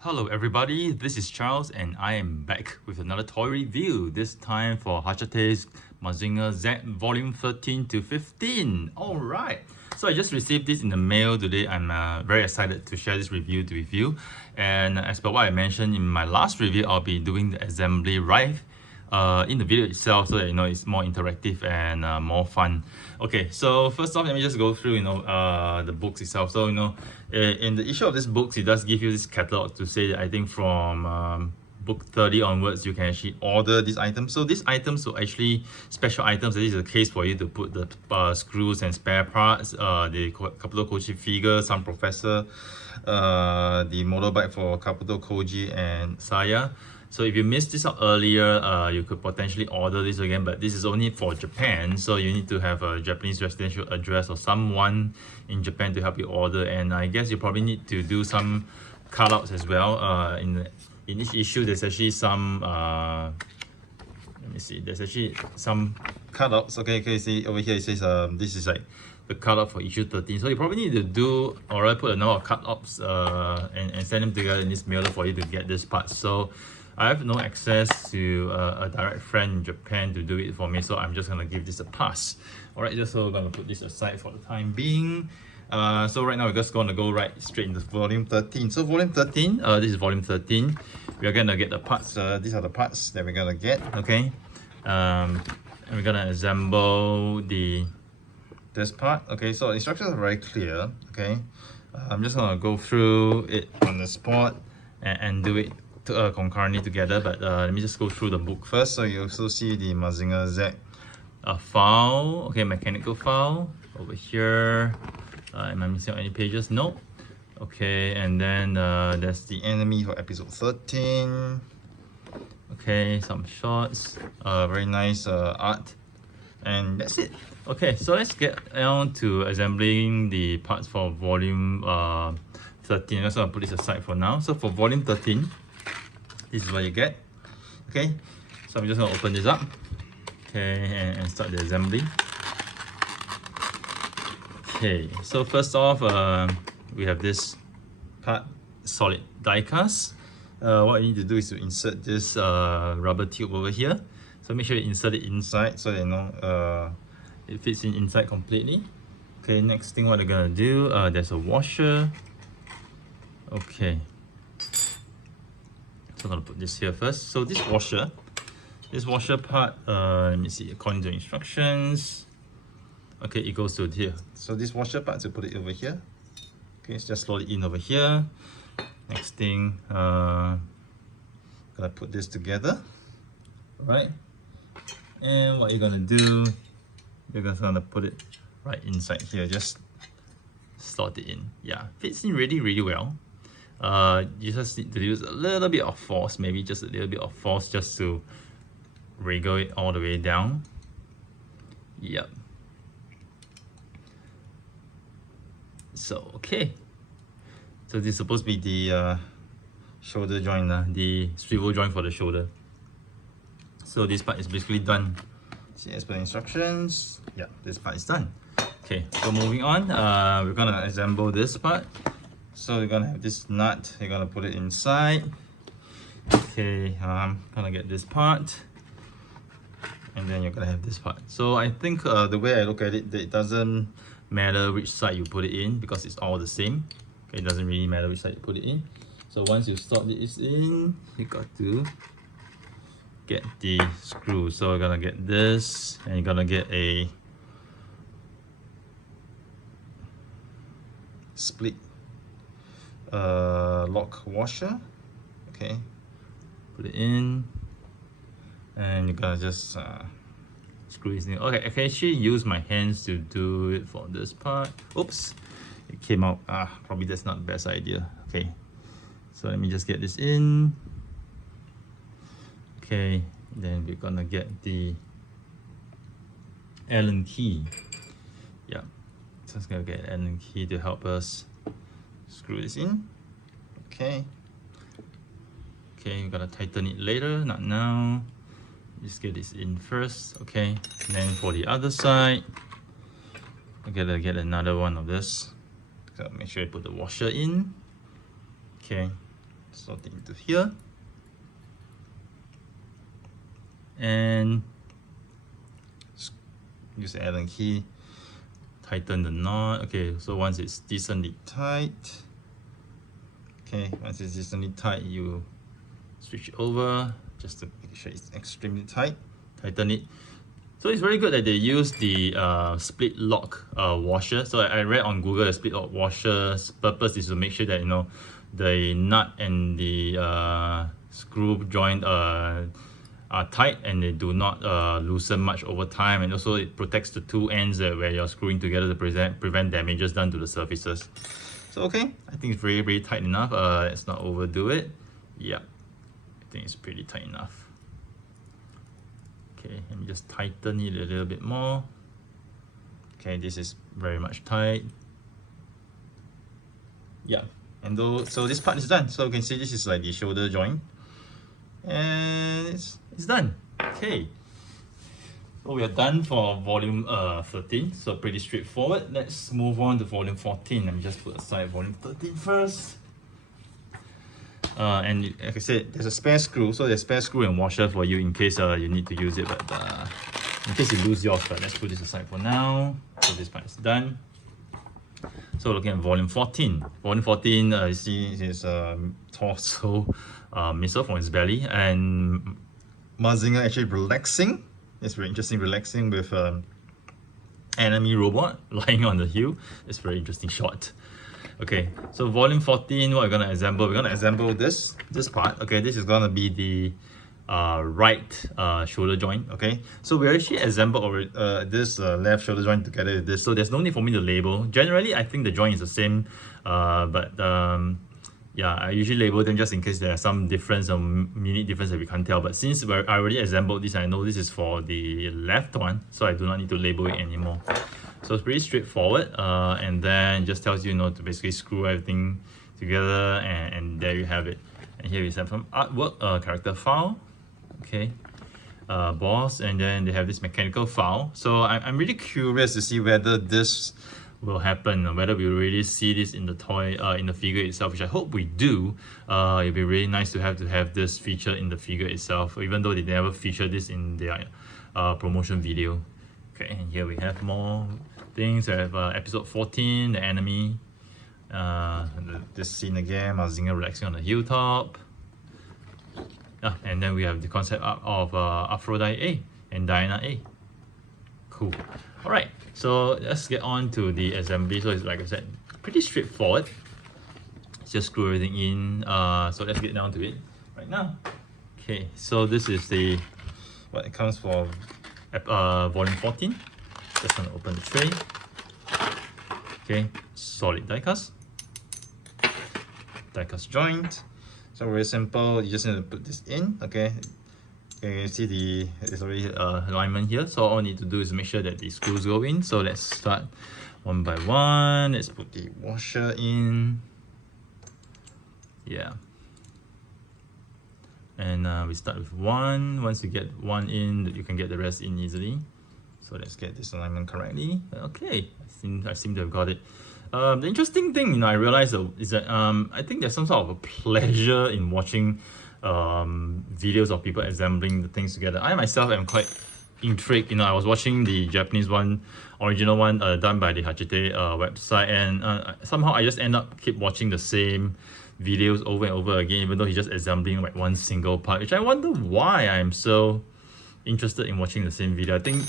Hello everybody, this is Charles and I am back with another toy review, this time for Hachette's Mazinger Z Volume 13 to 15. Alright, so I just received this in the mail today. I'm very excited to share this review with you. And as per what I mentioned in my last review, I'll be doing the assembly right in the video itself, so that it's more interactive and more fun. Okay, so first off, let me just go through the books itself. So in the issue of this books, it does give you this catalog to say that I think from book 30 onwards you can actually order these items. So these items are actually special items. This is a case for you to put the screws and spare parts, the Capital Koji figure, some professor, the motorbike for Capital Koji and Saya. So if you missed this out earlier, you could potentially order this again, but this is only for Japan, so you need to have a Japanese residential address or someone in Japan to help you order. And I guess you probably need to do some cutouts as well. In each issue, there's actually some let me see, there's actually some cutouts. Okay, see over here it says this is like the cutout for issue 13. So you probably need to do or put a number of cutouts and send them together in this mailer for you to get this part. So I have no access to a direct friend in Japan to do it for me, so I'm just gonna give this a pass. Alright, just so we're gonna put this aside for the time being. So right now we're just gonna go right straight into volume 13. So volume 13, this is volume 13. We are gonna get the parts. These are the parts that we're gonna get. Okay, and we're gonna assemble this part. Okay, so the instructions are very clear. Okay, I'm just gonna go through it on the spot and do it concurrently together, but let me just go through the book first. So you also see the Mazinger Z file, okay, mechanical file over here. Am I missing any pages? No. Okay, and then there's the enemy for episode 13. Okay, some shots, very nice art, and that's it. Okay, so let's get on to assembling the parts for volume 13. I'm just gonna put this aside for now. So for volume 13, this is what you get. Okay, so I'm just gonna open this up, okay, and start the assembly. Okay, so first off, we have this part, solid die cast. What you need to do is to insert this rubber tube over here. So make sure you insert it inside so that it fits inside completely. Okay, next thing what we're gonna do, there's a washer. Okay, so I'm gonna put this here first. So this washer part, let me see, according to instructions, okay, it goes to here. So this washer part, to put it over here. Okay, it's just slot it in over here. Next thing, gonna put this together. Alright, and what you're gonna do, you're just gonna put it right inside here. Just slot it in. Yeah, fits in really well. You just need to use a little bit of force, maybe just a little bit of force, just to wriggle it all the way down. Yep. So okay, so this is supposed to be the shoulder joint, the swivel joint for the shoulder. So this part is basically done. See, as per instructions, yeah, this part is done. Okay, so moving on, we're gonna assemble this part. So you're gonna have this nut, you're gonna put it inside. Okay, I'm gonna get this part, and then you're gonna have this part. So I think the way I look at it, it doesn't matter which side you put it in because it's all the same. Okay, it doesn't really matter which side you put it in. So once you slot this in, you got to get the screw. So you're gonna get this, and you're gonna get a split lock washer. Okay, put it in, and you're gonna just screw it in. Okay, I can actually use my hands to do it for this part. Oops, it came out. Probably that's not the best idea. Okay, so let me just get this in. Okay, then we're gonna get the Allen key. Yeah, so it's gonna get an Allen key to help us screw this in. Okay, we're gonna tighten it later, not now. Just get this in first. Okay, then for the other side, I'm gonna get another one of this. So make sure you put the washer in. Okay, slot it into here, and use the Allen key, tighten the knot. Okay, so once it's decently tight, you switch it over just to make sure it's extremely tight, tighten it. So it's very good that they use the split lock washer. So I read on Google the split lock washer's purpose is to make sure that the nut and the screw joint are tight and they do not loosen much over time, and also it protects the two ends where you're screwing together to prevent damages done to the surfaces. So okay, I think it's very tight enough. Let's not overdo it. Yeah, I think it's pretty tight enough. Okay, let me just tighten it a little bit more. Okay, this is very much tight. Yeah, and so this part is done. So you can see this is like the shoulder joint, and it's done. Okay, so we are done for volume 13. So pretty straightforward. Let's move on to volume 14. Let me just put aside volume 13 first. And like I said, there's a spare screw, so there's a spare screw and washer for you in case you need to use it, but in case you lose yours. But let's put this aside for now. So this part is done. So looking at volume 14. Volume 14, you see his torso missile from his belly, and Mazinger actually relaxing. It's very interesting, relaxing with enemy robot lying on the hill. It's a very interesting shot. Okay, so volume 14, what we're gonna assemble? We're gonna assemble this part. Okay, this is gonna be the right shoulder joint. Okay, so we actually assembled this left shoulder joint together with this, so there's no need for me to label. Generally, I think the joint is the same, but yeah, I usually label them just in case there are some difference or minute difference that we can't tell. But since I already assembled this, I know this is for the left one, so I do not need to label it anymore. So it's pretty straightforward, and then just tells you, to basically screw everything together, and there you have it. And here we have some artwork, character file, okay, boss, and then they have this mechanical file. So I'm really curious to see whether this will happen, or whether we really see this in the toy, in the figure itself, which I hope we do. It'd be really nice to have this feature in the figure itself, even though they never feature this in their promotion video. Okay, and here we have more things. We have episode 14, the enemy. This scene again, Mazinger relaxing on the hilltop. And then we have the concept art of Aphrodite A and Diana A. Cool. Alright, so let's get on to the assembly. So it's, like I said, pretty straightforward. Let's just screw everything in. So let's get down to it right now. Okay, so this is what it comes for volume 14. Just gonna open the tray. Okay, solid die-cast joint. So very simple. You just need to put this in. Okay, you see there's already alignment here. So all I need to do is make sure that the screws go in. So let's start one by one. Let's put the washer in. Yeah. And we start with one. Once you get one in, you can get the rest in easily. So let's get this alignment correctly. Okay, I seem to have got it. The interesting thing, I realized is that I think there's some sort of a pleasure in watching videos of people assembling the things together. I myself am quite intrigued. I was watching the Japanese one, original one, done by the Hachette website, and somehow I just end up keep watching the same videos over and over again, even though he's just assembling like one single part, which I wonder why I'm so interested in watching the same video. I think,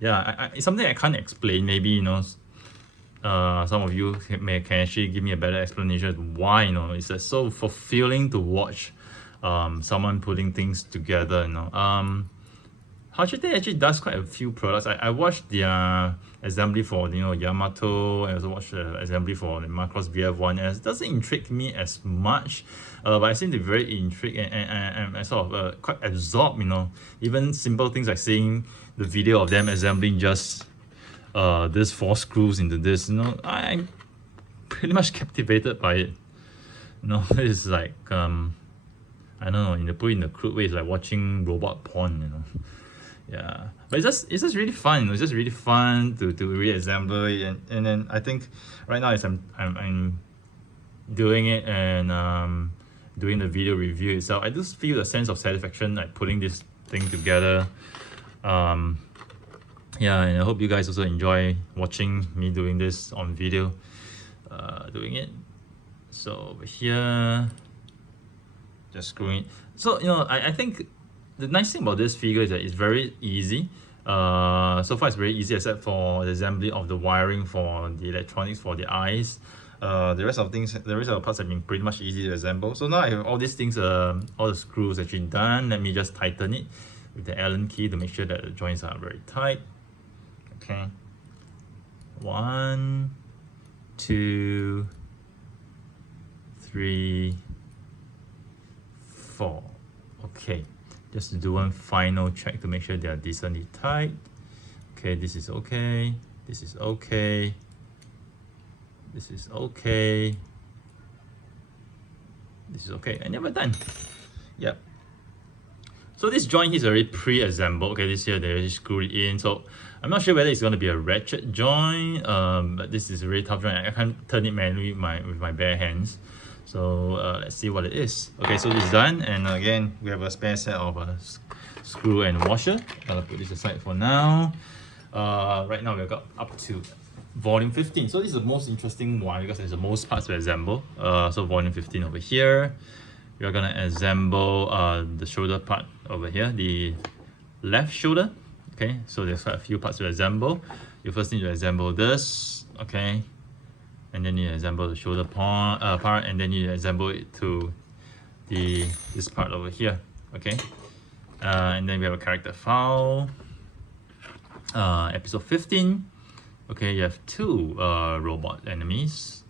yeah, it's something I can't explain. Maybe some of you can actually give me a better explanation as to why. It's just so fulfilling to watch someone putting things together. Hachette actually does quite a few products. I watched the assembly for Yamato. I also watched the assembly for the Macross VF1S. It doesn't intrigue me as much, but I seem to be very intrigued and I sort of quite absorbed. Even simple things like seeing the video of them assembling just this 4 screws into this. I'm pretty much captivated by it. It's like I don't know. Put it in a crude way, it's like watching robot porn. Yeah, but it's just really fun. It's just really fun to reassemble it, and then I think right now I'm doing it, and doing the video review itself. I just feel a sense of satisfaction like putting this thing together. Yeah, and I hope you guys also enjoy watching me doing this on video, doing it. So over here, just screwing it. So I think the nice thing about this figure is that it's very easy. So far it's very easy except for the assembly of the wiring for the electronics for the eyes. The rest of the parts have been pretty much easy to assemble. So now I have all these things, all the screws actually done. Let me just tighten it with the Allen key to make sure that the joints are very tight. Okay, 1, 2, 3, 4. Okay, just to do one final check to make sure they are decently tight. Okay, this is okay, this is okay, this is okay, this is okay, and then we're done. Yep. So this joint is already pre-assembled. Okay, this here they already screwed it in. So I'm not sure whether it's going to be a ratchet joint, but this is a really tough joint. I can't turn it manually with my bare hands. So let's see what it is. Okay, so this is done, and again we have a spare set of a screw and washer. I'll put this aside for now. Right now we've got up to volume 15. So this is the most interesting one because there's the most parts to assemble. So volume 15 over here. We are gonna assemble the shoulder part over here, the left shoulder. Okay, so there's quite a few parts to assemble. You first need to assemble this, okay, and then you assemble the shoulder part, and then you assemble it to this part over here. Okay, and then we have a character file. Episode 15. Okay, you have 2 robot enemies.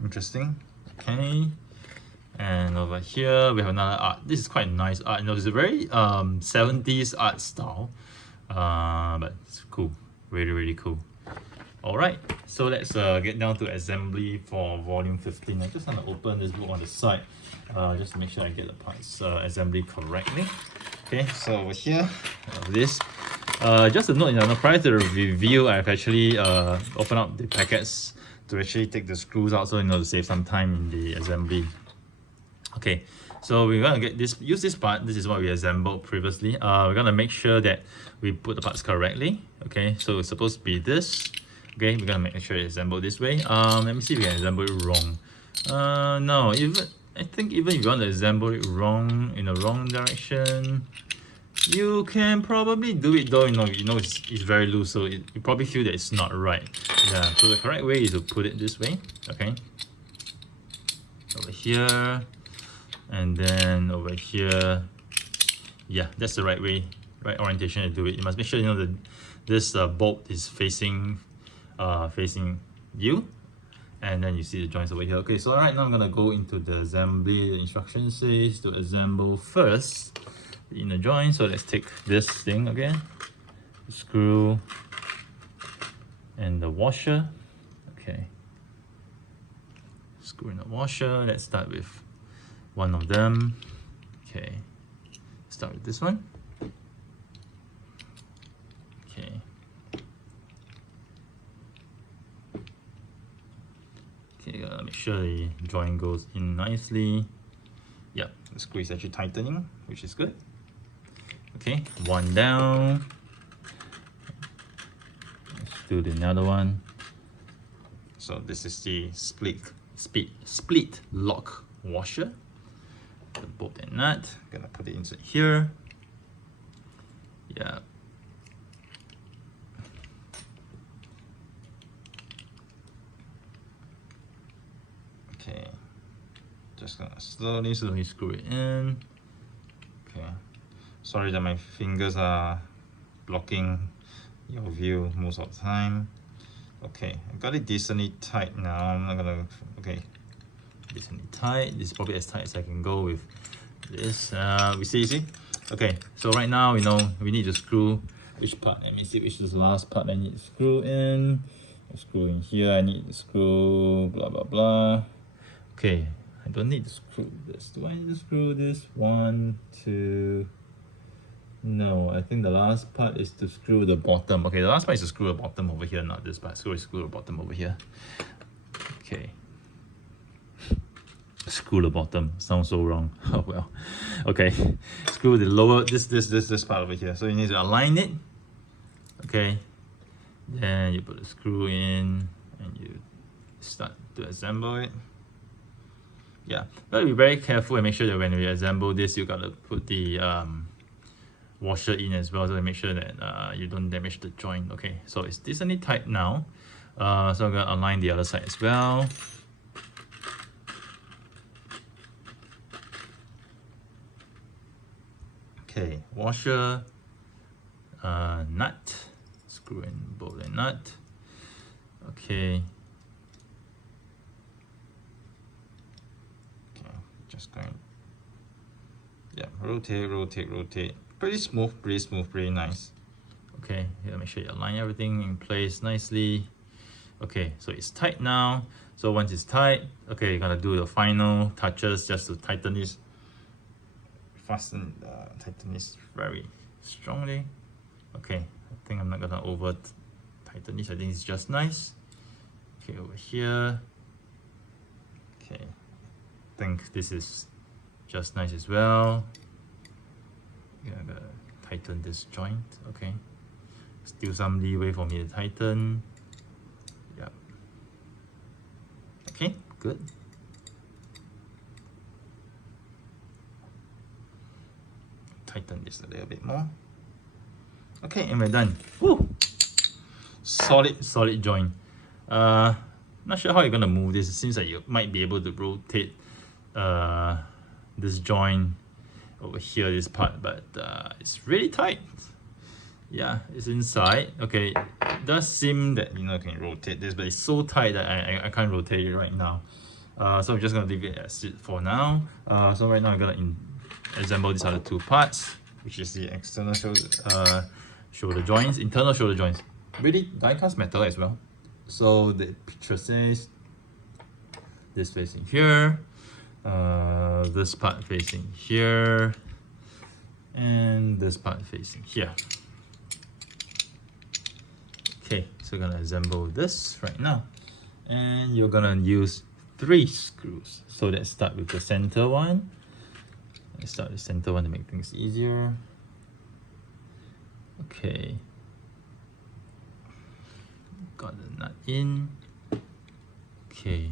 Interesting. Okay. And over here we have another art. This is quite nice art. It's a very 70s art style, but it's cool, really cool. All right, so let's get down to assembly for volume 15. I just want to open this book on the side, just to make sure I get the parts assembly correctly. Okay, so over here, this. Just a note, prior to the review, I've actually opened up the packets to actually take the screws out, so to save some time in the assembly. Okay, so we're gonna use this part. This is what we assembled previously. We're gonna make sure that we put the parts correctly. Okay, so it's supposed to be this. Okay, we're gonna make sure it's assembled this way. Let me see if we can assemble it wrong. No, I think even if you want to assemble it wrong in the wrong direction, you can probably do it though. It's very loose, so you probably feel that it's not right. Yeah, so the correct way is to put it this way. Okay, over here. And then over here, yeah, that's the right way, right orientation to do it. You must make sure that this bolt is facing you, and then you see the joints over here. Okay, so right now I'm gonna go into the assembly. The instruction says to assemble first the inner joint. So let's take this thing again, the screw and the washer. Okay, screw in the washer. Let's start with one of them. Okay, start with this one. Okay, make sure the joint goes in nicely. Yep, the screw is actually tightening, which is good. Okay, one down. Let's do the another one. So this is the split lock washer. The bolt and nut. Gonna put it inside here. Yeah. Okay. Just gonna slowly screw it in. Okay. Sorry that my fingers are blocking your view most of the time. Okay, I got it decently tight now. I'm not gonna. Okay. Decently tight. This is probably as tight as I can go with this. We see. Okay, so right now we need to screw which part. Let me see which is the last part I need to screw in. Screw in here. I need to screw blah blah blah. Okay, I don't need to screw this. Do I need to screw this? 1, 2. No, I think the last part is to screw the bottom. Okay, the last part is to screw the bottom over here, not this part. Screw the bottom over here. Okay. Screw the bottom. Sounds so wrong. Oh well. Okay. Screw the lower this part over here. So you need to align it. Okay. Then you put the screw in and you start to assemble it. Yeah, gotta be very careful and make sure that when we assemble this, you gotta put the washer in as well, so to make sure that you don't damage the joint. Okay, so it's decently tight now. So I'm gonna align the other side as well. Okay, washer, nut, screw and bolt and nut. Okay. Just going, yeah, rotate. Pretty smooth, pretty nice. Okay, yeah, make sure you align everything in place nicely. Okay, so it's tight now. So once it's tight, okay, you're gonna do the final touches just to tighten this, tighten this very strongly. Okay, I think I'm not gonna over tighten this. I think it's just nice. Okay, over here. Okay. Think this is just nice as well. Yeah, I gotta tighten this joint. Okay, still some leeway for me to tighten. Yeah. Okay, good. Tighten this a little bit more. Okay, and we're done. Woo! Solid joint. Not sure how you're gonna move this. It seems like you might be able to rotate this joint over here, this part, but it's really tight. Yeah, it's inside. Okay, it does seem that you can rotate this, but it's so tight that I can't rotate it right now. So I'm just gonna leave it as it for now. So right now I'm gonna assemble these other two parts, which is the external shoulder joints, internal shoulder joints. Really die-cast metal as well. So the picture says this facing here, this part facing here, and this part facing here. Okay, so we're gonna assemble this right now, and you're gonna use 3 screws. So let's start with the center one. Let's start with the center one to make things easier. Okay, got the nut in. Okay,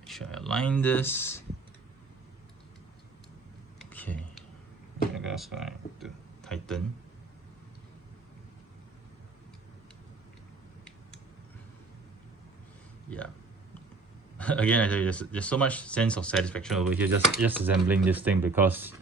make sure I align this. Okay, I'm just going to tighten. Yeah. Again, I tell you, there's so much sense of satisfaction over here just assembling this thing, because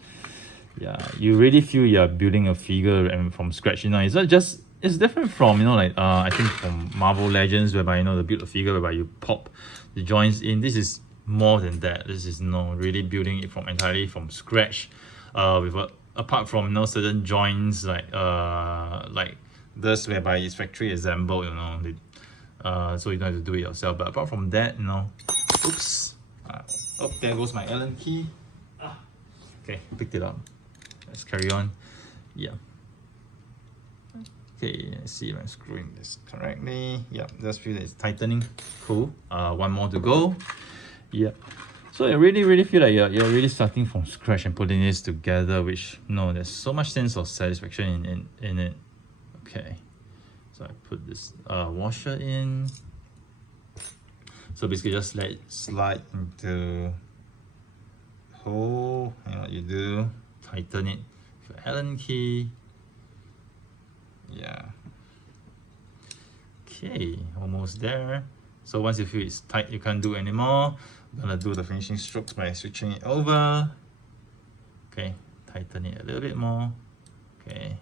yeah, you really feel you're building a figure and from scratch. It's not just, it's different from like I think from Marvel Legends, whereby they build a figure whereby you pop the joints in. This is more than that. This is really building it from entirely from scratch, with apart from certain joints like this, whereby it's factory assembled. So you don't have to do it yourself. But apart from that, oops, oh, there goes my Allen key. Okay, picked it up. Let's carry on. Yeah. Okay, let's see if I'm screwing this correctly. Yeah, just feel that it's tightening. Cool. One more to go. Yeah. So I really feel like you're really starting from scratch and putting this together, which there's so much sense of satisfaction in it. Okay. So I put this washer in. So basically just let it slide into the hole, and what you do, tighten it with your Allen key. Yeah. Okay, almost there. So once you feel it's tight, you can't do anymore. I'm gonna do the finishing strokes by switching it over. Okay, tighten it a little bit more. Okay.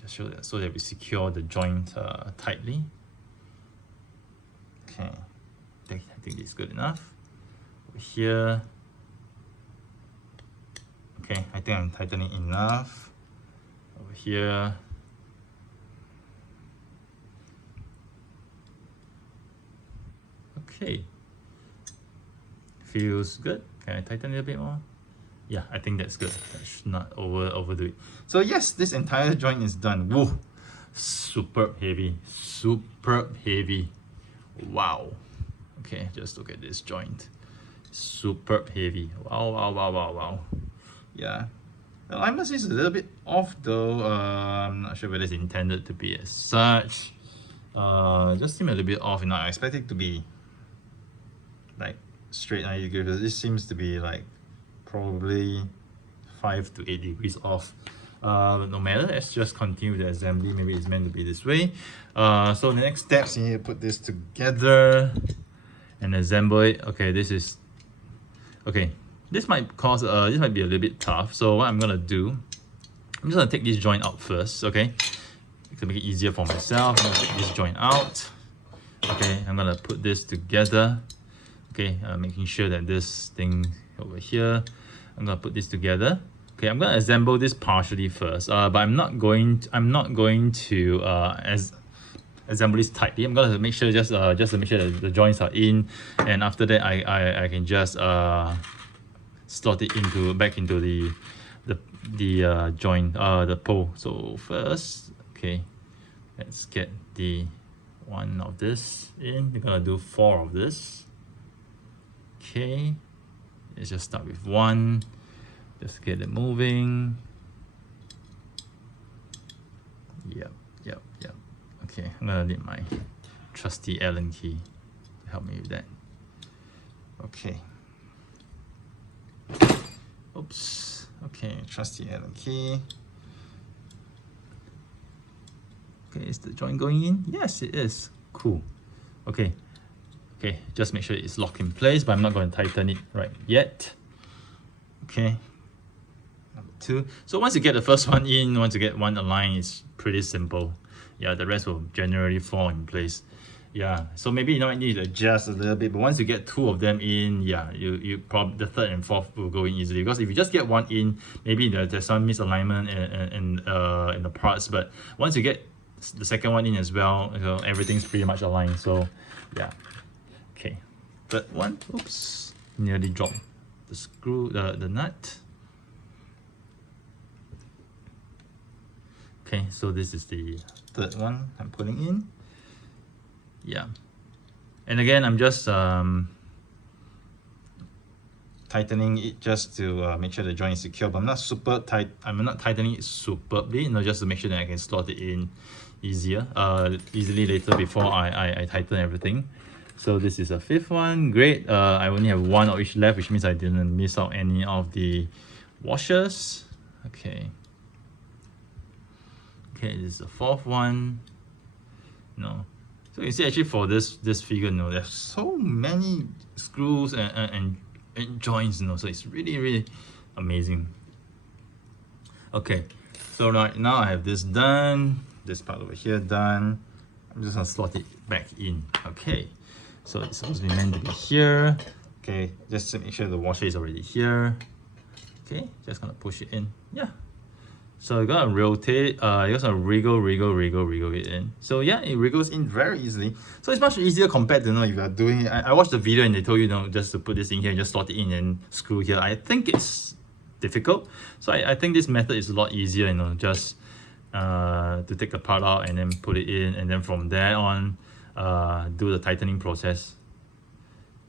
Just so that we secure the joint tightly. Okay, I think this is good enough. Over here. Okay, I think I'm tightening enough. Over here. Okay, feels good. Can I tighten it a bit more? Yeah, I think that's good. I should not overdo it. So yes, this entire joint is done. Woo! Superb heavy. Wow. Okay, just look at this joint. Superb heavy. Wow, wow, wow, wow, wow. Yeah. The alignment seems a little bit off though. I'm not sure whether it's intended to be as such. Just seems a little bit off. I expect it to be like straight 90 degrees. This seems to be like probably 5 to 8 degrees off. No matter, let's just continue the assembly. Maybe it's meant to be this way. So the next steps, you need to put this together and assemble it. Okay, this is okay. This might cause this might be a little bit tough. So what I'm gonna do, I'm just gonna take this joint out first. Okay, to make it easier for myself, I'm gonna take this joint out. Okay, I'm gonna put this together. Okay, making sure that this thing over here, I'm gonna put this together. Okay, I'm gonna assemble this partially first, but I'm not going to assemble this tightly. I'm gonna make sure just to make sure that the joints are in, and after that I can just slot it back into the joint, the pole. So first, okay, let's get the one of this in. We're gonna do 4 of this. Okay, let's just start with 1. Just get it moving. Yep. Okay, I'm gonna need my trusty Allen key to help me with that. Okay. Oops. Okay, trusty Allen key. Okay, is the joint going in? Yes, it is. Cool. Okay. Okay, just make sure it's locked in place, but I'm not going to tighten it right yet. Okay. Number 2. So once you get the first one in, once you get one aligned, it's pretty simple. Yeah, the rest will generally fall in place. Yeah, so maybe you might need to adjust a little bit, but once you get 2 of them in, yeah, you probably the 3rd and 4th will go in easily. Because if you just get 1 in, maybe there's some misalignment in the parts, but once you get the 2nd one in as well, everything's pretty much aligned. So yeah. Okay, 3rd one, oops, nearly dropped the screw, the nut. Okay, so this is the 3rd one I'm putting in. Yeah, and again, I'm just tightening it just to make sure the joint is secure, but I'm not super tight. I'm not tightening it superbly, just to make sure that I can slot it in easily later before I tighten everything. So this is a 5th one. Great. I only have 1 of each left, which means I didn't miss out any of the washers. Okay. Okay, this is the 4th one. No. So you see, actually for this figure, there's so many screws and joints, so it's really amazing. Okay, so right now I have this done, this part over here done. I'm just gonna slot it back in. Okay, so it's supposed to be meant to be here. Okay, just to make sure the washer is already here. Okay, just gonna push it in. Yeah. So you're gonna rotate, you're gonna wriggle it in. So yeah, it wriggles in very easily. So it's much easier compared to if you're doing it. I watched the video and they told you, just to put this in here and just slot it in and screw here. I think it's difficult. So I think this method is a lot easier, just to take the part out and then put it in, and then from there on, do the tightening process.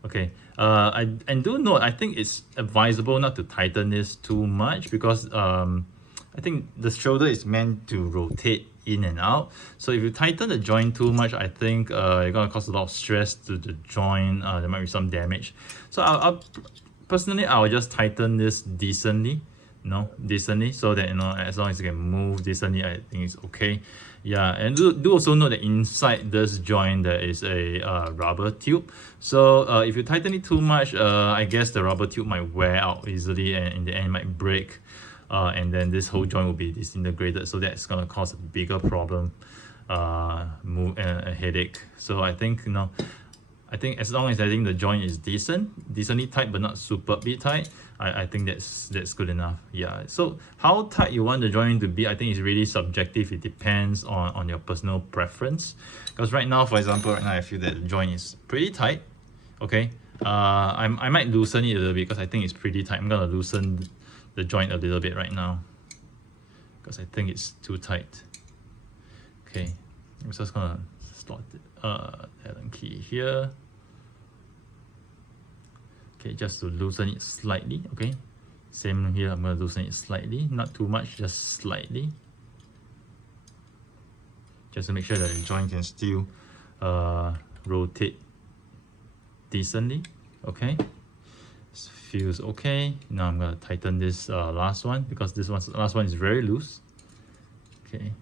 Okay, and do note, I think it's advisable not to tighten this too much because I think the shoulder is meant to rotate in and out. So if you tighten the joint too much, I think you're gonna cause a lot of stress to the joint. There might be some damage. So personally, I'll just tighten this decently, so that as long as you can move decently, I think it's okay. Yeah, and do also note that inside this joint there is a rubber tube. So if you tighten it too much, I guess the rubber tube might wear out easily, and in the end it might break. And then this whole joint will be disintegrated, so that's gonna cause a bigger problem, a headache. So I think as long as the joint is decently tight but not superbly tight, I think that's good enough. Yeah. So how tight you want the joint to be, I think is really subjective. It depends on your personal preference. Because right now, for example, I feel that the joint is pretty tight. Okay. I might loosen it a little bit because I think it's pretty tight. I'm gonna loosen the joint a little bit right now because I think it's too tight. Okay, I'm just gonna slot the Allen key here. Okay, just to loosen it slightly. Okay, same here, I'm going to loosen it slightly, not too much, just slightly, just to make sure that the joint can still rotate decently. Okay, this feels okay. Now I'm going to tighten this last one, because this last one is very loose. Okay,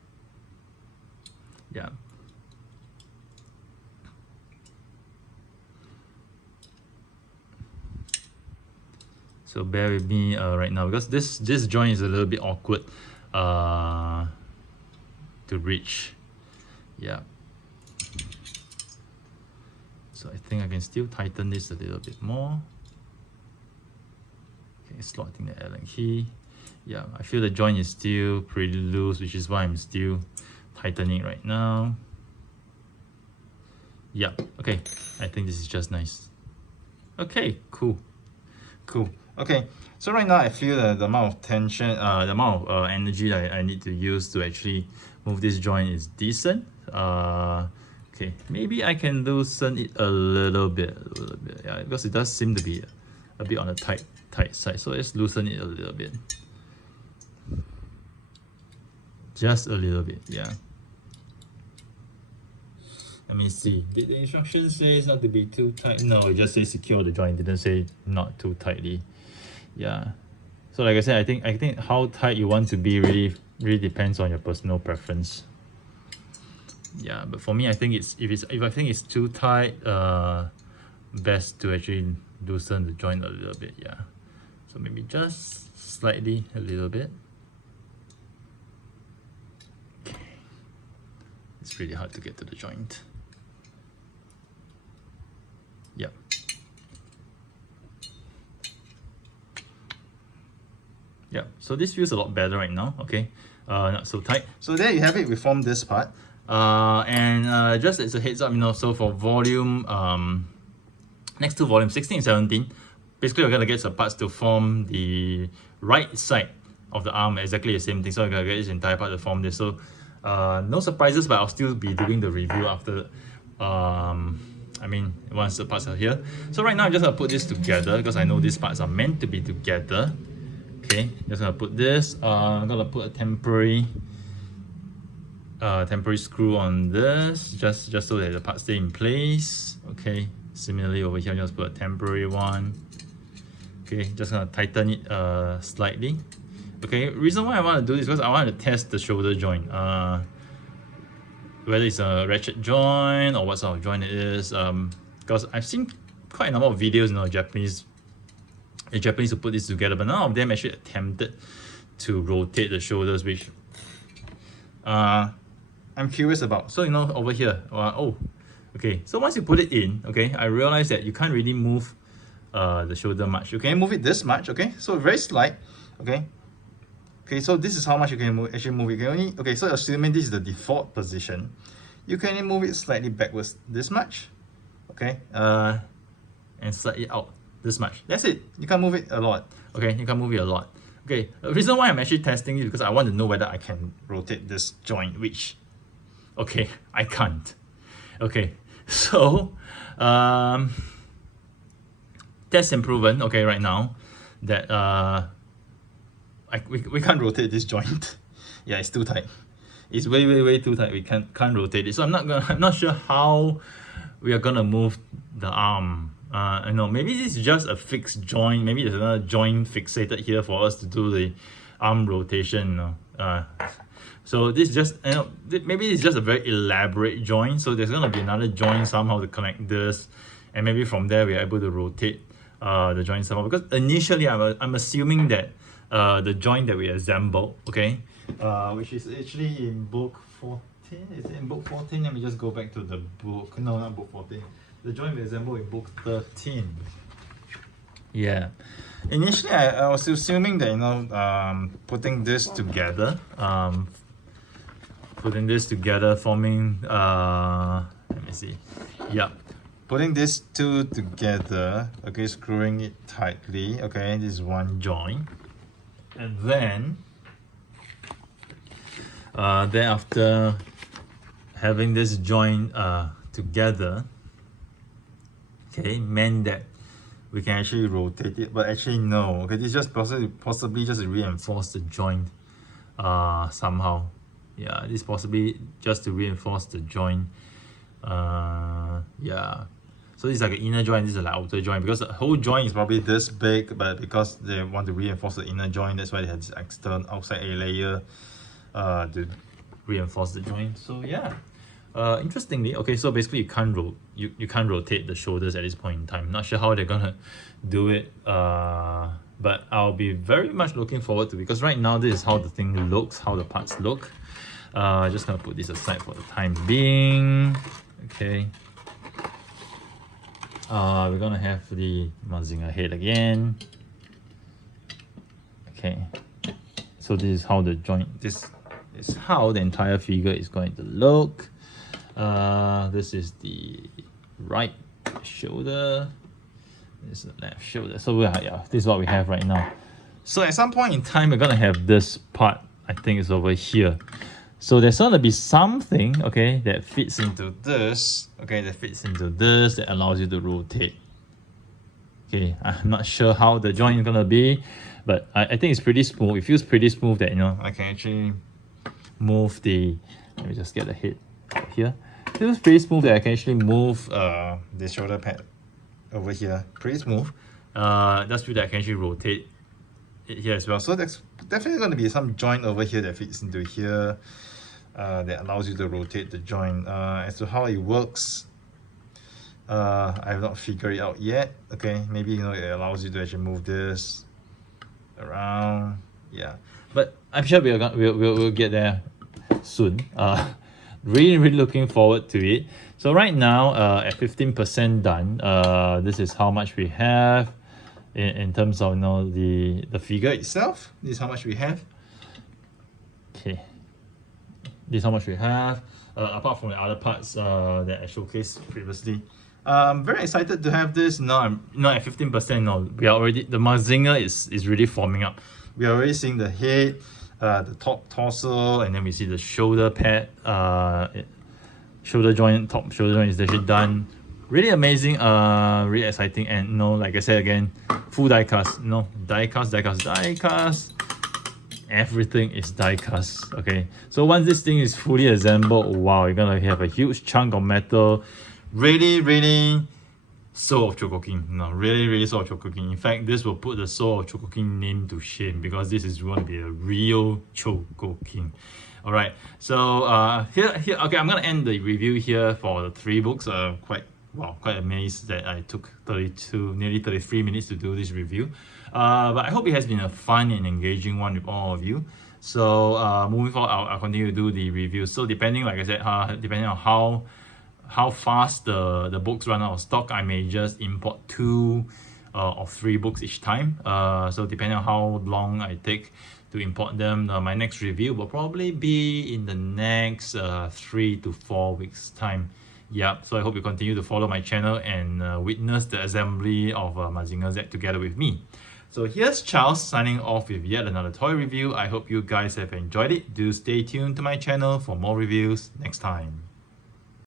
yeah. So bear with me right now, because this joint is a little bit awkward to reach. Yeah. So I think I can still tighten this a little bit more. Okay, slotting the Allen key. Yeah, I feel the joint is still pretty loose, which is why I'm still tightening right now. Yeah, okay, I think this is just nice. Okay, cool. Okay, so right now I feel the amount of tension, the amount of energy that I need to use to actually move this joint is decent. Okay, maybe I can loosen it a little bit, yeah, because it does seem to be a bit on the tight side. So let's loosen it a little bit, just a little bit, yeah. Let me see. Did the instructions say it's not to be too tight? No, it just says secure the joint. It didn't say not too tightly. Yeah. So like I said, I think how tight you want to be really depends on your personal preference. Yeah, but for me, I think if I think it's too tight, best to actually loosen the joint a little bit. Yeah. So maybe just slightly, a little bit. Okay. It's really hard to get to the joint. Yep. Yeah, so this feels a lot better right now. Okay, not so tight. So there you have it. We formed this part, and just as a heads up, so for volume, next two volumes 16 and 17, basically we're gonna get some parts to form the right side of the arm, exactly the same thing. So we're gonna get this entire part to form this. So no surprises, but I'll still be doing the review after. Once the parts are here. So right now I'm just gonna put this together, because I know these parts are meant to be together. Okay, just gonna put this. I'm gonna put a temporary screw on this, just so that the parts stay in place. Okay, similarly over here, just put a temporary one. Okay, just gonna tighten it slightly. Okay, reason why I want to do this is because I want to test the shoulder joint. Whether it's a ratchet joint or what sort of joint it is. Because I've seen quite a number of videos, Japanese who put this together, but none of them actually attempted to rotate the shoulders, which I'm curious about. So over here, okay. So once you put it in, okay, I realized that you can't really move the shoulder much. You can move it this much, okay. So very slight, okay. Okay, so this is how much you can actually move it. You can only, okay, so assuming this is the default position, you can only move it slightly backwards this much, okay, and slightly out this much. That's it. You can't move it a lot. Okay, you can't move it a lot. Okay, the reason why I'm actually testing it is because I want to know whether I can rotate this joint, which, okay, I can't. Okay, so test and proven. Okay, right now that we can't rotate this joint. Yeah, it's too tight. It's way too tight. We can't rotate it. So I'm not sure how we are gonna move the arm. Maybe this is just a fixed joint. Maybe there's another joint fixated here for us to do the arm rotation. So this is just maybe it's just a very elaborate joint. So there's gonna be another joint somehow to connect this, and maybe from there we're able to rotate the joint somehow. Because initially I'm assuming that the joint that we assembled, okay, which is actually in book 14. Is it in book 14? Let me just go back to the book. No, not book 14. The joint we assembled in book 13. Yeah. Initially, I was assuming that putting this together, forming. Let me see. Yeah. Putting these two together, okay, screwing it tightly. Okay, this is one joint. And then after having this joint together, okay, meant that we can actually rotate it, but actually no. Okay, this just possibly just reinforce the joint somehow. Yeah, this possibly just to reinforce the joint. Yeah, so this is like an inner joint, this is like outer joint, because the whole joint is probably this big, but because they want to reinforce the inner joint, that's why they have this external outside a layer to reinforce the joint. So yeah, interestingly, okay, so basically you can't rotate the shoulders at this point in time. Not sure how they're gonna do it, but I'll be very much looking forward to it, because right now this is how the thing looks, how the parts look. Just gonna put this aside for the time being. Okay, we're gonna have the Mazinger head again. Okay, so this is how the joint, this is how the entire figure is going to look. This is the right shoulder, this is the left shoulder. So yeah, this is what we have right now. So at some point in time, we're gonna have this part, I think it's over here. So there's gonna be something, okay, that fits into this, okay, that allows you to rotate. Okay, I'm not sure how the joint is gonna be, but I think it's pretty smooth. It feels pretty smooth that, you know, I can actually move the, let me just get the head out here. It feels pretty smooth that I can actually move the shoulder pad over here. Pretty smooth. That's true that I can actually rotate it here as well. So there's definitely going to be some joint over here that fits into here, that allows you to rotate the joint. As to how it works, I have not figured it out yet. Okay, maybe, you know, it allows you to actually move this around. Yeah, but I'm sure we'll get there soon. Really looking forward to it. So right now, at 15% done, this is how much we have in terms of, you know, the figure itself. This is how much we have. Okay, this is how much we have, apart from the other parts that I showcased previously. I'm very excited to have this. Now I'm not at 15%. No, we are already, the Mazinger is really forming up. We are already seeing the head, the top torso, and then we see the shoulder pad, shoulder joint, top shoulder joint is actually done. Really amazing, really exciting, and, you know, like I said again, full die cast. You know, die cast. Everything is die cast. Okay, so once this thing is fully assembled, wow, you're gonna have a huge chunk of metal. Really Soul of Chogoking. No, really Soul of Chogoking. In fact, this will put the Soul of Chogoking name to shame, because this is going to be a real Chogoking. All right, so here okay, I'm gonna end the review here for the 3 books. Quite amazed that I took nearly 33 minutes to do this review, but I hope it has been a fun and engaging one with all of you. So moving forward, I'll continue to do the review. So depending, like I said, depending on how fast the books run out of stock, I may just import 2 or 3 books each time. So depending on how long I take to import them, my next review will probably be in the next 3 to 4 weeks time. Yeah, so I hope you continue to follow my channel and witness the assembly of Mazinger Z together with me. So here's Charles signing off with yet another toy review. I hope you guys have enjoyed it. Do stay tuned to my channel for more reviews next time.